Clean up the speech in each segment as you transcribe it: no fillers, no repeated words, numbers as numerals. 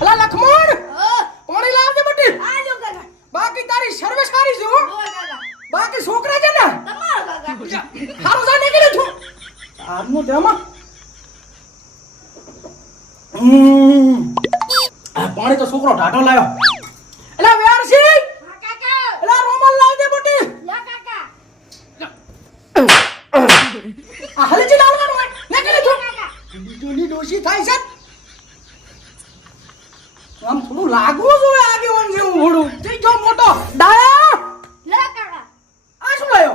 અલા લખમણ હા પાણી લાવજે બટી આ જો કાકા બાકી તારી સર્વે સારી છે હો ઓ કાકા બાકી છોકરા છે ને તમારો કાકા હારું જા નીકળી છું આનું તેમાં આ પાણી તો છોકરો ઢાઢો લાવ્યો એલા વેરસી હા કાકા એલા રોમલ લાવજે બટી લા કાકા આ હલજી લાવવાનું હોય નીકળી છું કાકા બીજુની ડોશી થાય છે આમ થોડું લાગવું જોઈએ આગેવાન જેવું થોડું જઈ જો મોટો ડાયા લા કાકા આ શું લાયો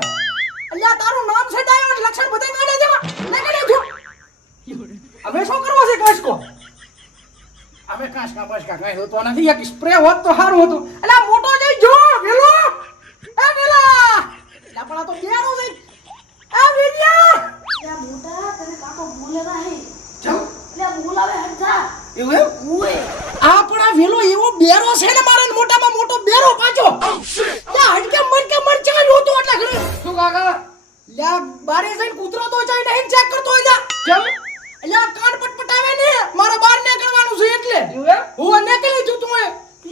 અલ્યા તારું નામ છે ડાયો લક્ષણ બધાય કાઢે દેવા નીકળી છું હવે શું કરવો છે કાશકો હવે કાશકા પાશકા કઈ હોતો નથી એક સ્પ્રે હોત તો સારું હતું અલ્યા મોટો જઈ જો વેલો એ વેલા અલ્યા પણ આ તો કેરો છે એ વિદ્યા યા મોટા તને કાકો બોલેલા હે ચમ લે બોલાવે હટજા એવું એમ ઓએ આ પણ આ વેલો એવો બેરો છે ને મારા મોટામાં મોટો બેરો પાછો લ્યા હડકે મર ચાલ્યો તો એટલે ઘરે શું કાકા લ્યા બારે જઈને કૂતરો તો જાય નહીં ચેક કરતો હોય જા કેમ લ્યા કાન પટપટાવે ને મારા બાર ને કરવાનું છે એટલે હું નીકળી છું તું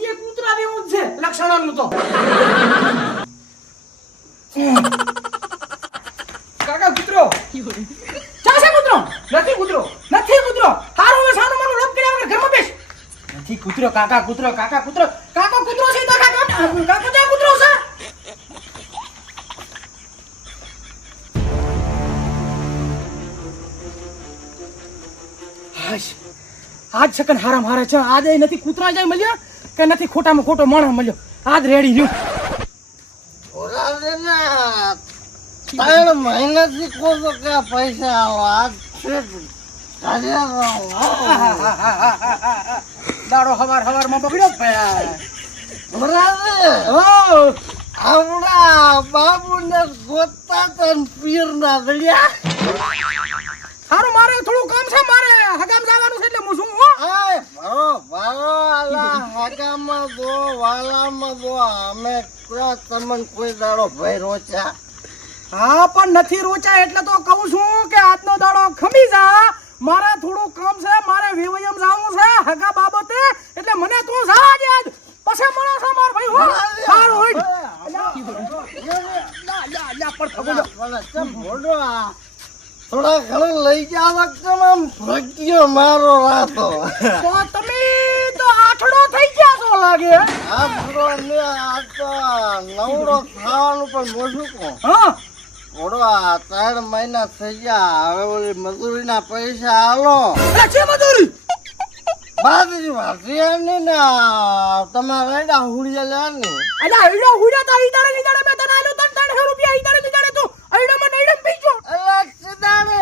એ કૂતરા જેવું જ છે લક્ષણાનું તો કાકા કૂતરો ચાસે કૂતરો નથી કૂતરો હારું હવે સાનું માનું લપ કર્યા વગર ઘરમાં બેસ નથી કૂતરો કાકા કૂતરો છે કાકા કૂતરો છે કાકા જા કૂતરો છે હાશ આજ સકન હારામ હારે છે આજ એ નથી કૂતરા જાય મળ્યો કે નથી ખોટામાં ખોટો માણસ મળ્યો આજ રેડી રહ્યું ઓલા રે ના 3 મહિનાથી કોસો કે પૈસા આવો આજ છે દાડો હવાર માં બગડ્યો ભયા બરાબર ઓ આવડા બાબુને ગોતા તન પીર ના દળ્યા હારું મારે થોડું કામ છે મારે હગામ જવાનું છે એટલે હું શું હો આય ભરો આલા હગામાં દો વાલામાં દો અમે તમને કોઈ દાડો ભય રોચા હા પણ નથી રોચાય એટલે તો કહું છું કે આજનો દાડો ખમી જા મારે થોડું કામ છે મારે વેવયમ જાવું છે હગા બાબતે એટલે મને તું જવા દે આજ પછી મળો છે માર ભાઈ હો સારું હોય લા પણ ખબર મોડો થોડા ઘણું લઈ જાવ આમ ભાગ્યો મારો રાતો તો તમે તો આઠડો થઈ ગયા છો લાગે આ ભરો ને આ તો નવડો ખાવાનું પણ મોઢું કો હા ઓડો આ 3 મહિના થઈ ગયા હવે ઓલી મજૂરીના પૈસા આલો એટલે છે મજૂરી બાદરી વાસિયાની ના તમારા રેડા હુડિયા લેવાની અલા એડો હુડા તા ઈદારે મે તને આલ્યો 300 રૂપિયા ઈદારે તું એડો મને એડમ પીજો અલા સિદાડે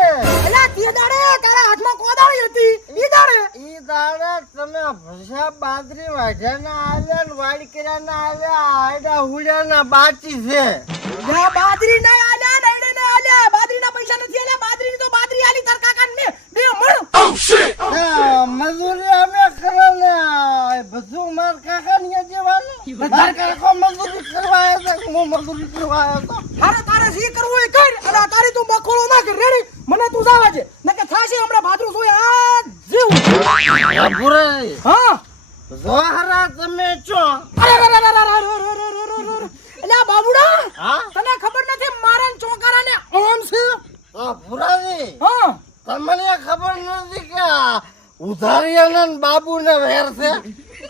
અલા તે દાડે તારા હાથમાં કોદાળી હતી ઈ દાડે તમે ભસા બાદરી વાઢ્યાના આલ્યા ને વાડ કર્યાના આલ્યા આડા હુડિયાના બાચી છે જા બાદરી ના આલ્યા નઈડે ને આલ્યા બાદરીના પૈસા નથી આલ્યા બાદરીની તો બાદરી આલી તાર કાકાને ને બે મણ મજૂરી અમે કરે ને બધું માર કાકા ને જેવાનું માર કાકો મજૂરી કરવા આવ્યો તો હું મજૂરી કરવા આવ્યો તો હારે તારે જી કરવું એ કર અલા તારી તું બખોળો ના કર રેડી મને તું જાવા છે નકે થાશે હમણાં ભાદરું જોઈ આ જીવ ભૂરે હા જોહરા તમે છો અલા બાબુડા હા તને ખબર નથી મારા ચોકારાને ઓમ છે ભૂરાજી હા તમને ખબર નથી કે ઉધારિયાના બાબુને વેર છે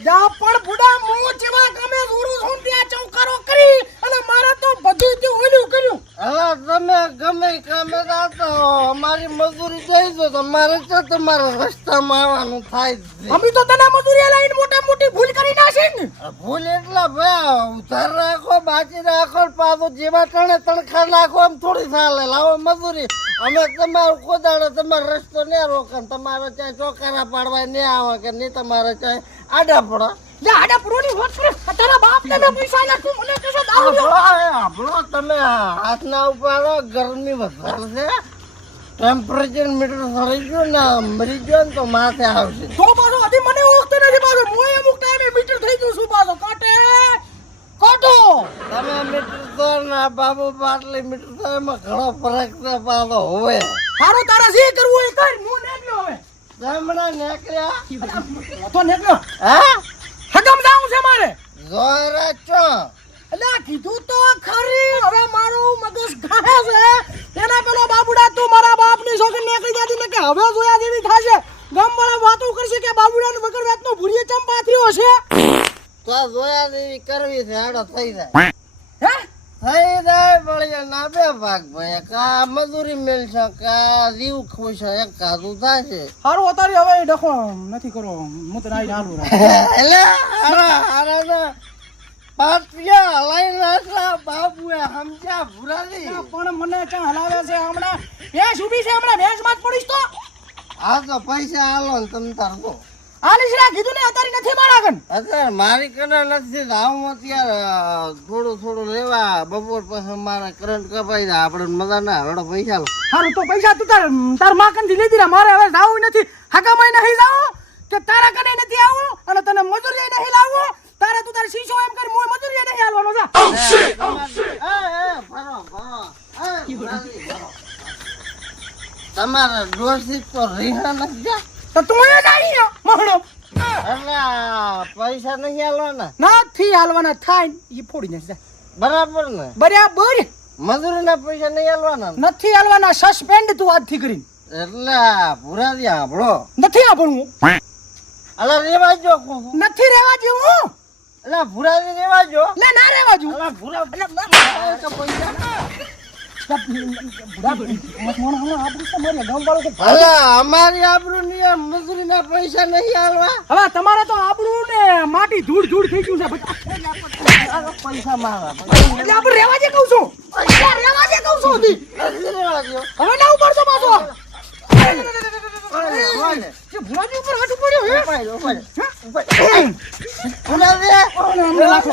જા પણ બુડા હું જેવા ગમે ઉરું છું ત્યાં ચૌકારો કરી અને મારા તો બધું જ ઓલું કર્યું હવે તમે ગમે કામે જાતો અમારી મજૂરી દઈ દો તમારે તો તમારા રસ્તામાં આવવાનું થાય જ નહીં. અમે તો તને મજૂરી લઈને મોટા મોટી ભૂલ કરી નાખી ને ભૂલ એટલા ભાઈ ઉધાર રાખો બાકી રાખો પાછો જેવા તણખા નાખો એમ થોડી ચાલે લાવો મજૂરી અમે તમારું કોદાડો તમારો રસ્તો ને રોકે તમારે ચાહે ચોકારા પાડવા ને આવે કે નહીં તમારે ચાહે આડા પડો લે આડા પુરોની વાત કરે તારા બાપ ને મેં પૈસા આલ્યા તું મને કશો દાવ આપણો તમે હાથના ઉપાડો ગરમી વધારે છે ટેમ્પરેચર મીટર સરી ગયું ને મરી ગયો ને તો માથે આવશે તો પાછો હજી મને ઓળખતો નથી પાછો મોય અમુક ટાઈમે મીટર થઈ ગયું શું પાછો કાટો તમે મીટર તો ના બાબુ પાટલી મીટર તો એમાં ઘણો ફરક છે પાછો હોય હારો તારા જે કરવું એ કર હું ને ગયો હવે ગામડા નીકળ્યા તો નેકળો હા હગમ જાવું છે મારે જોરા ચો એટલે કીધું તો ખરી હવે મારું મગજ ગાહે છે એના પેલો બાબુડા તું મારા બાપની છોકરી નીકળી જાતી ને કે હવે જોયા જેવી થાશે ગામવાળા વાતો કરશે કે બાબુડાને વગર રાતનો ભૂરીએ ચમ પાથર્યો છે તો જોયા જેવી કરવી છે હાડો થઈ જાય હે થઈ જાય બળિયા ના બે ભાગ ભાઈ કા મજૂરી મેળશે કા જીવ ખુશ એક કાદું થશે હારું અતારી હવે ડખો નથી કરો હું તને આઈ હાલું એટલે હારા પાટિયા લઈને રાખલા બાબુએ સમજ્યા ભુરાજી પણ મને ચા હલાવે છે હમણાં ભેંસ ઊભી છે હમણાં ભેંસ માં જ પડીશ તો આ તો પૈસા આલો ને તમે તાર દો આલીશ રા કીધું ને અતારી નથી મારા કન અત્યારે મારી કને નથી આવું અત્યારે થોડું લેવા બપોર પછી મારે કરંટ કપાઈ જાય આપણે મજા ના હડો પૈસા લો હારું તો પૈસા તું તાર માં કન થી લીધી રા મારે હવે જાવું નથી હગામાં નહીં જાવું કે તારા કને નથી આવું અને તને મજૂરી નહીં લાવવું તારે તું તાર શીશો એમ કરી મોય મજૂરી નહીં આલવાનો જા તમારા દોસ્તી તો રીહા નથી જા તો તું એ જાઈ મહણો એટલે પૈસા નહીં આલવાના નથી હાલવાના થાય ઈ ફોડી નાખ જા બરાબર ને બરાબર મજૂરીના પૈસા નહીં આલવાના ને? નથી હાલવાના સસ્પેન્ડ તું આજથી કરીને એટલે ભુરાજી આપણો નથી આપણું અલા રેવા જો કહું નથી રહેવા જેવું એટલે ભુરાજી રેવા જો લે ના રહેવા જેવું અલા ભુરા અલા અમારી આબરૂ ની મજૂરીના પૈસા નહીં આલવા હવે તમારે તો આબરૂ ને માટી ધૂળ ધૂળ થઈ ગયું છે પૈસા મારા એટલે આપણે રહેવા જે કહું છું રહેવા જે કહું છું હજી. રેવા જો હવે ના ઉપાડશો પાછો ઓલે જે ભુરાજી ઉપર હાથ પડ્યો હે ભુરાજી અમને લાખો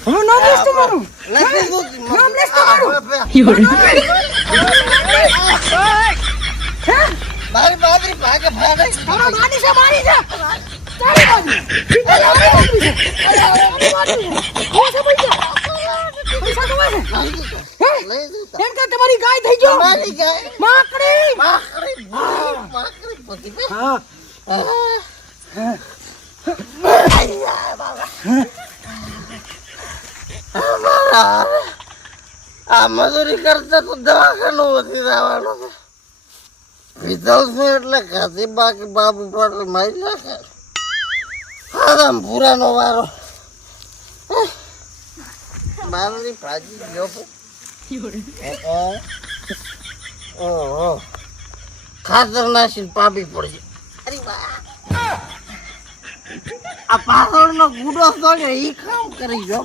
હવે નામ લેશ તમારું નથી દૂધ નામ લેશ તમારું મારી બાદરી ભાગે ભાગે તારા બાની છે મારી છે તારી બાની અરે મારી છે અરે મારી છે ઓ છે પૈસા કમાય છે લઈ જતા એમ કે તમારી ગાય થઈ ગયો મારી ગાય માકડી માકડી પતિ હા આ મજૂરી કરતા તો દવાખાનું વધી જવાનું છે પીધલ છું એટલે ખાધી બાકી બાબુ પાટલ મારી નાખે આરામ પૂરાનો વારો મારી ભાજી ગયો ઓહો ખાતર નાખીને પાપી પડશે અરે વાહ આ પાછળનો ગુડો તો ઈ કામ કરી ગયો